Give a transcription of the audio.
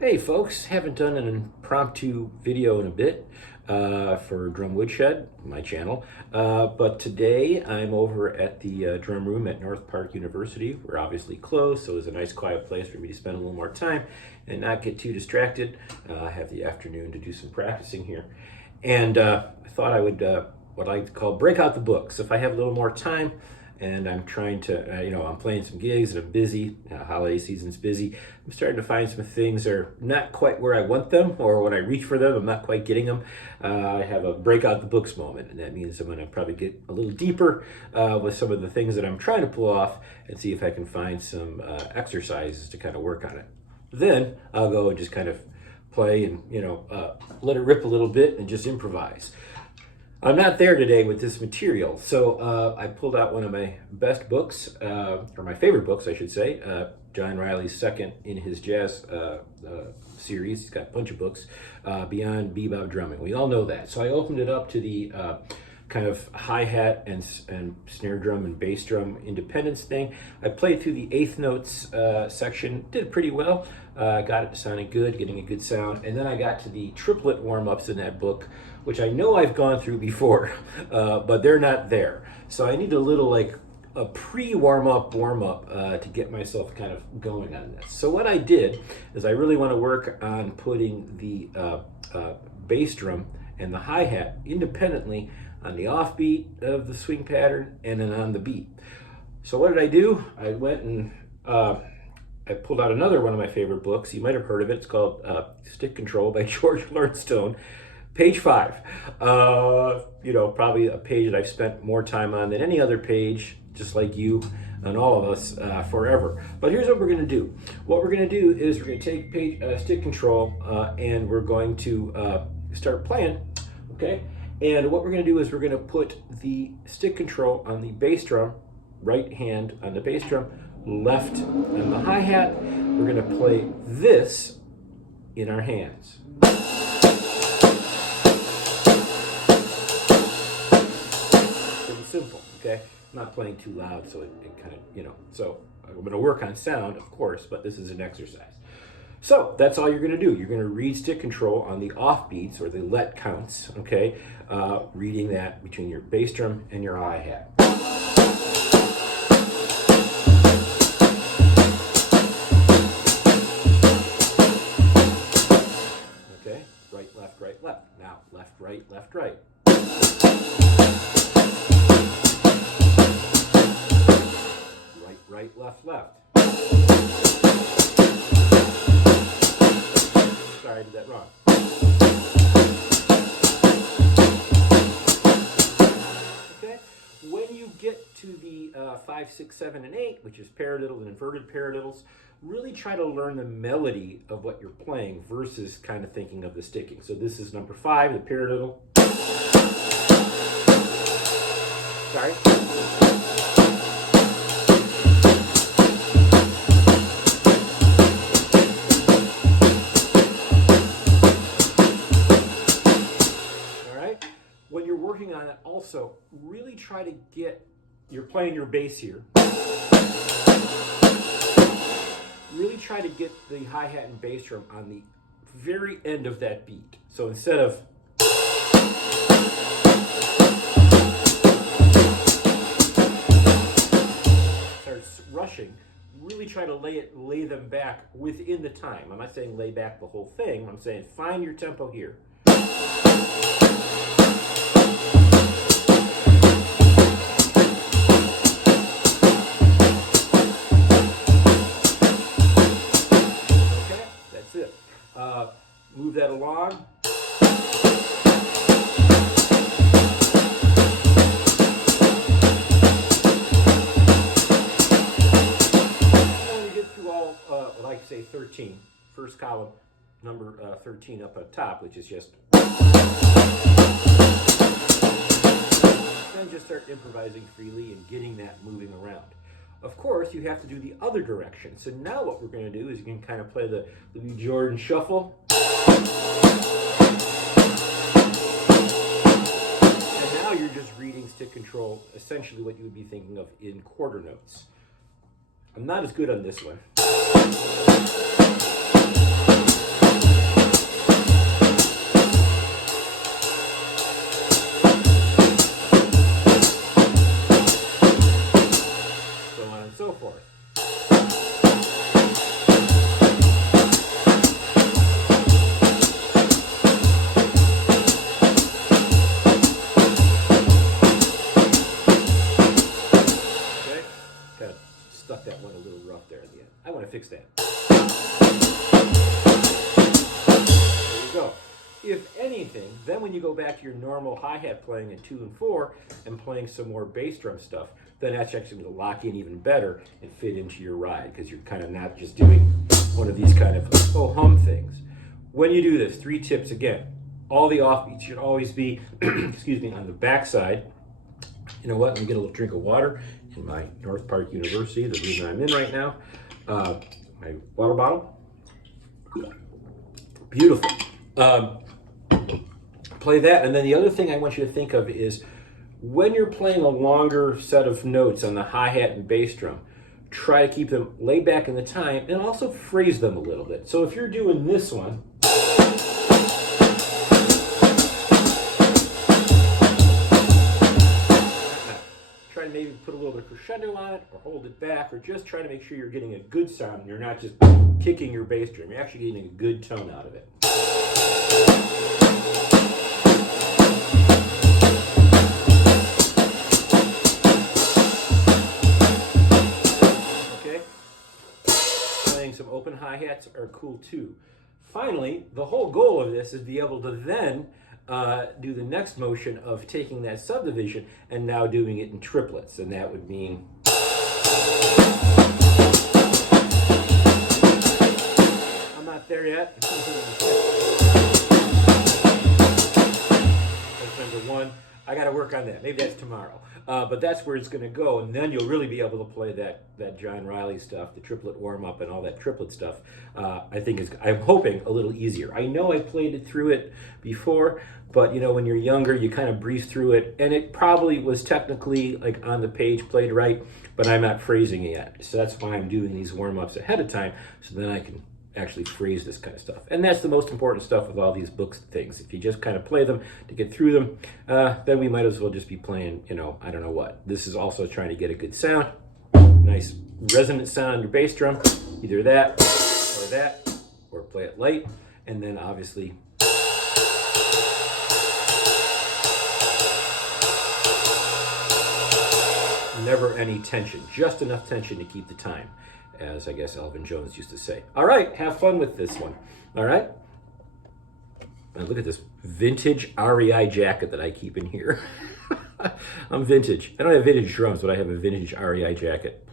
Hey folks, haven't done an impromptu video in a bit for Drum Woodshed, my channel, but today I'm over at the drum room at North Park University. We're obviously closed, so it's a nice quiet place for me to spend a little more time and not get too distracted. I have the afternoon to do some practicing here. And I thought I would, what I like to call, break out the books. If I have a little more time, and I'm trying to, I'm playing some gigs and I'm busy. Holiday season's busy. I'm starting to find some things that are not quite where I want them, or when I reach for them, I'm not quite getting them. I have a break out the books moment, and that means I'm going to probably get a little deeper with some of the things that I'm trying to pull off and see if I can find some exercises to kind of work on it. Then I'll go and just kind of play and, let it rip a little bit and just improvise. I'm not there today with this material, so I pulled out one of my best books, or my favorite books, I should say, John Riley's second in his jazz series. He's got a bunch of books, Beyond Bebop Drumming. We all know that. So I opened it up to the kind of hi-hat and snare drum and bass drum independence thing. I played through the eighth notes section, did pretty well. Got it sounding good, getting a good sound. And then I got to the triplet warm-ups in that book, which I know I've gone through before, but they're not there. So I need a little like a pre-warm-up to get myself kind of going on this. So what I did is I really want to work on putting the bass drum and the hi-hat independently on the offbeat of the swing pattern and then on the beat. So what did I do? I went and I pulled out another one of my favorite books. You might have heard of it. It's called Stick Control by George Lawrence-Stone. Page 5. Probably a page that I've spent more time on than any other page, just like you and all of us, forever. But here's what we're going to do. What we're going to do is we're going to take Stick Control and we're going to start playing, okay? And what we're going to do is we're going to put the stick control on the bass drum, right hand on the bass drum, left on the hi-hat. We're going to play this in our hands. Pretty simple, okay? I'm not playing too loud, so it kind of, so I'm going to work on sound, of course, but this is an exercise. So that's all you're going to do. You're going to read stick control on the offbeats or the let counts, okay? Reading that between your bass drum and your hi-hat. Okay, right, left. Now, left, right, left, right. Right, left. Sorry, I did that wrong. Okay, when you get to the 5, 6, 7, and 8, which is paradiddle and inverted paradiddles, really try to learn the melody of what you're playing versus kind of thinking of the sticking. So this is number 5, the paradiddle. Sorry. When you're working on it, also really try to get, you're playing your bass here, really try to get the hi-hat and bass drum on the very end of that beat. So instead of starts rushing, really try to lay them back within the time. I'm not saying lay back the whole thing, I'm saying find your tempo here. Move that along. When we get through all, like say 13, first column, number 13 up at top, which is just. Then just start improvising freely and getting that moving around. Of course, you have to do the other direction. So now what we're going to do is you can kind of play the Louis Jordan shuffle. And now you're just reading stick control, essentially what you would be thinking of in quarter notes. I'm not as good on this one. fix that. There you go. If anything, then when you go back to your normal hi-hat playing in 2 and 4 and playing some more bass drum stuff, then that's actually going to lock in even better and fit into your ride, because you're kind of not just doing one of these kind of oh-hum things. When you do this, 3 tips again. All the offbeats should always be, excuse me, on the back side. You know what? Let me get a little drink of water in my North Park University, the room I'm in right now. My water bottle. Beautiful. Play that, and then the other thing I want you to think of is when you're playing a longer set of notes on the hi-hat and bass drum, try to keep them laid back in the time and also phrase them a little bit. So if you're doing this one, try to maybe put a little bit of crescendo on it or hold it back, or just try to make sure you're getting a good sound and you're not just kicking your bass drum. You're actually getting a good tone out of it. Some open hi-hats are cool too. Finally, the whole goal of this is to be able to then do the next motion of taking that subdivision and now doing it in triplets, and that would mean I'm not there yet. That's number 1. I got to work on that. Maybe that's tomorrow. But that's where it's going to go, and then you'll really be able to play that John Riley stuff, the triplet warm-up and all that triplet stuff. I think I'm hoping a little easier. I know I played it through it before, but you know, when you're younger, you kind of breeze through it, and it probably was technically like on the page played right, but I'm not phrasing it yet. So that's why I'm doing these warm-ups ahead of time, so then I can actually phrase this kind of stuff. And that's the most important stuff with all these books and things. If you just kind of play them to get through them, then we might as well just be playing, you know, I don't know what. This is also trying to get a good sound, nice resonant sound on your bass drum, either that, or play it light, and then obviously never any tension, just enough tension to keep the time, as I guess Elvin Jones used to say. All right, have fun with this one. All right? And look at this vintage REI jacket that I keep in here. I'm vintage. I don't have vintage drums, but I have a vintage REI jacket.